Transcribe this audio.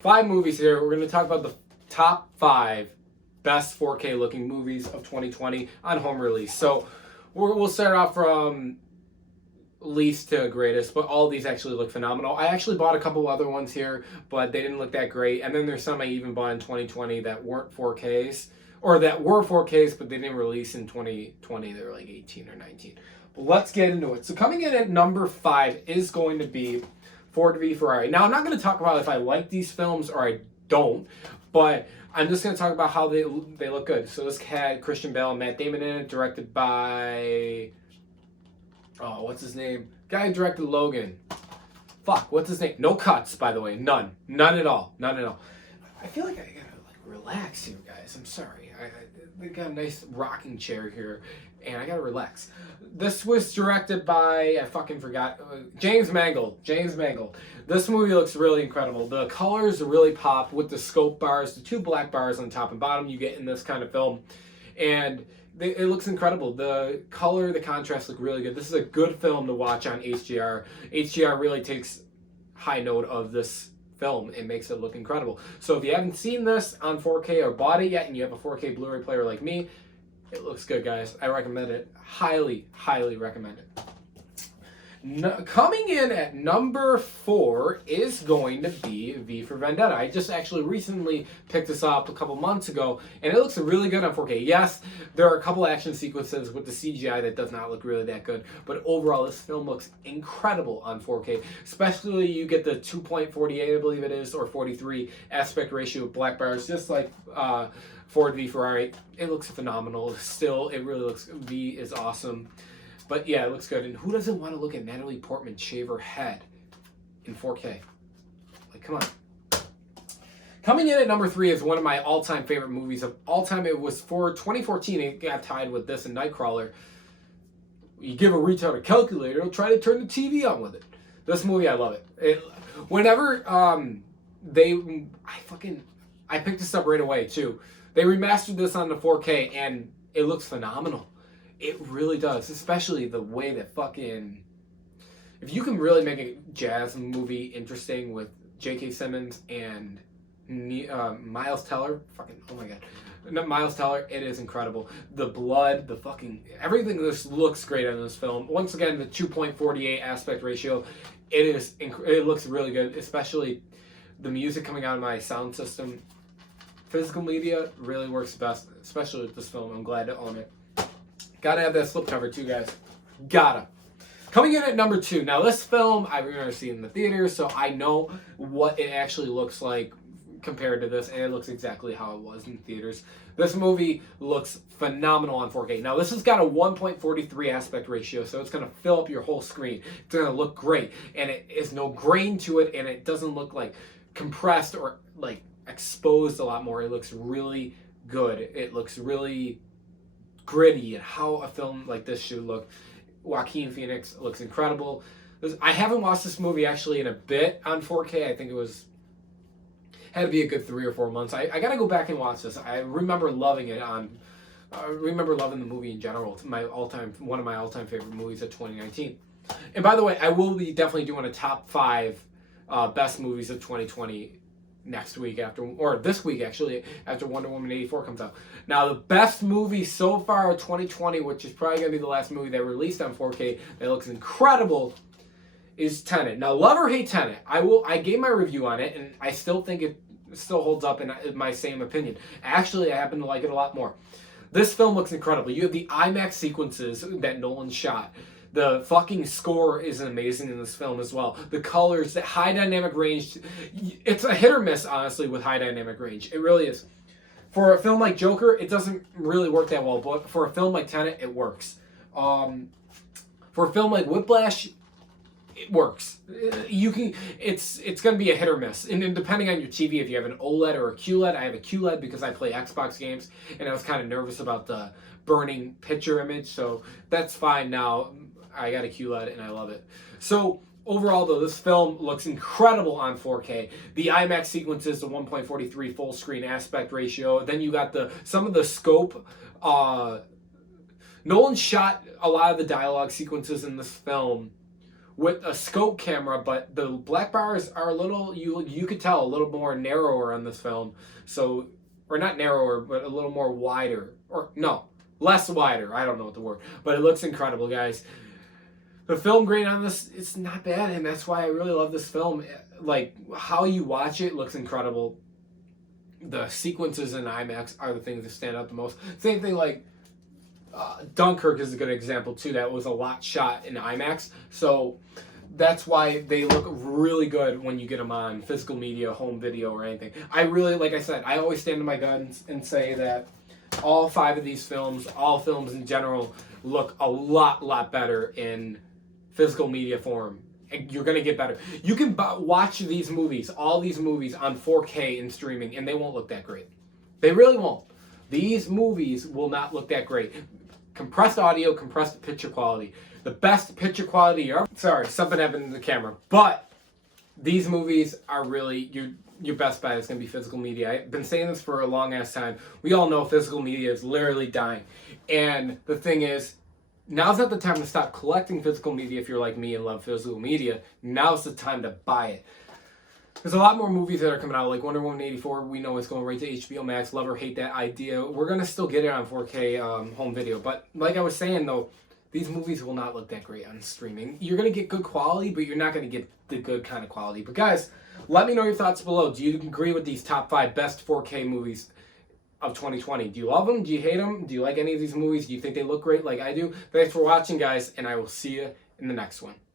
5 movies here. We're going to talk about the top 5 best 4K looking movies of 2020 on home release. So we'll start off from least to greatest, but all of these actually look phenomenal. I actually bought a couple other ones here, but they didn't look that great. And then there's some I even bought in 2020 that weren't 4Ks, or that were 4Ks, but they didn't release in 2020. They were like 18 or 19. But let's get into it. So coming in at number 5 is going to be Ford v Ferrari. Now, I'm not going to talk about if I like these films or I don't, but I'm just going to talk about how they look good. So this had Christian Bale and Matt Damon in it, directed by... Oh, what's his name? Guy who directed Logan. Fuck, what's his name? No cuts, by the way. None. None at all. None at all. I feel like I gotta relax here, guys. I'm sorry. I got a nice rocking chair here, and I gotta relax. This was directed by, I fucking forgot, James Mangold. James Mangold. This movie looks really incredible. The colors really pop with the scope bars, the 2 black bars on top and bottom you get in this kind of film. And it looks incredible. The color, the contrast look really good. This is a good film to watch on HDR. HDR really takes high note of this film and makes it look incredible. So if you haven't seen this on 4K or bought it yet and you have a 4K Blu Ray player like me, it looks good, guys. I recommend it. Highly, highly recommend it. Coming in at number 4 is going to be V for Vendetta. I just actually recently picked this up a couple months ago, and it looks really good on 4K. Yes, there are a couple action sequences with the CGI that does not look really that good, but overall this film looks incredible on 4K. Especially you get the 2.48, I believe it is, or 43 aspect ratio of black bars, just like Ford v Ferrari. It looks phenomenal. Still, it really looks, V is awesome. But yeah, it looks good. And who doesn't want to look at Natalie Portman shave her head in 4K? Like, come on. Coming in at number 3 is one of my all-time favorite movies of all time. It was for 2014. It got tied with this and Nightcrawler. You give a retard a calculator, it'll try to turn the TV on with it. This movie, I love it. Whenever I picked this up right away too. They remastered this on the 4K and it looks phenomenal. It really does, especially the way that fucking... If you can really make a jazz movie interesting with J.K. Simmons and Miles Teller, fucking, oh my god. Miles Teller, it is incredible. The blood, the fucking... Everything just looks great in this film. Once again, the 2.48 aspect ratio, it looks really good, especially the music coming out of my sound system. Physical media really works best, especially with this film. I'm glad to own it. Gotta have that slipcover too, guys. Gotta. Coming in at number 2. Now, this film I've never seen in the theater, so I know what it actually looks like compared to this, and it looks exactly how it was in theaters. This movie looks phenomenal on 4K. Now, this has got a 1.43 aspect ratio, so it's going to fill up your whole screen. It's going to look great, and it is no grain to it, and it doesn't look like compressed or like exposed a lot more. It looks really good. It looks really gritty and how a film like this should look. Joaquin Phoenix looks incredible. I haven't watched this movie actually in a bit on 4K. I think had to be a good 3 or 4 months. I gotta go back and watch this. I remember loving it I remember loving the movie in general. It's one of my all-time favorite movies of 2019. And by the way, I will be definitely doing a top 5 best movies of 2020 next week this week actually, after Wonder Woman 84 comes out. Now, the best movie so far of 2020, which is probably going to be the last movie that released on 4K that looks incredible, is Tenet. Now, love or hate Tenet, I gave my review on it, and I still think it still holds up in my same opinion. Actually, I happen to like it a lot more. This film looks incredible. You have the IMAX sequences that Nolan shot. The fucking score is amazing in this film as well. The colors, the high dynamic range. It's a hit or miss, honestly, with high dynamic range. It really is. For a film like Joker, it doesn't really work that well, but for a film like Tenet, it works. For a film like Whiplash, it works. It's going to be a hit or miss. And then depending on your TV, if you have an OLED or a QLED, I have a QLED because I play Xbox games, and I was kind of nervous about the burning picture image, so that's fine now. I got a QLED and I love it. So overall though, this film looks incredible on 4K. The IMAX sequences, the 1.43 full screen aspect ratio. Then you got some of the scope. Nolan shot a lot of the dialogue sequences in this film with a scope camera, but the black bars are a little, you could tell, a little more narrower on this film. So, or not narrower, but a little more wider. Or no, less wider. I don't know what the word. But it looks incredible, guys. The film grain on this, it's not bad, and that's why I really love this film. Like, how you watch it looks incredible. The sequences in IMAX are the things that stand out the most. Same thing like Dunkirk is a good example too. That was a lot shot in IMAX, so that's why they look really good when you get them on physical media, home video, or anything. I really, like I said, I always stand to my guns and say that all 5 of these films, all films in general, look a lot better in physical media form. You're going to get better. You can watch these movies, all these movies on 4K in streaming, and they won't look that great. They really won't. These movies will not look that great. Compressed audio, compressed picture quality. The best picture quality ever. Sorry, something happened to the camera. But these movies are really, your best bet is going to be physical media. I've been saying this for a long ass time. We all know physical media is literally dying. And the thing is, now's not the time to stop collecting physical media if you're like me and love physical media. Now's the time to buy it. There's a lot more movies that are coming out, like Wonder Woman 84. We know it's going right to HBO Max. Love or hate that idea. We're going to still get it on 4K home video. But like I was saying, though, these movies will not look that great on streaming. You're going to get good quality, but you're not going to get the good kind of quality. But guys, let me know your thoughts below. Do you agree with these top 5 best 4K movies of 2020? Do you love them? Do you hate them? Do you like any of these movies? Do you think they look great like I do? Thanks for watching, guys, and I will see you in the next one.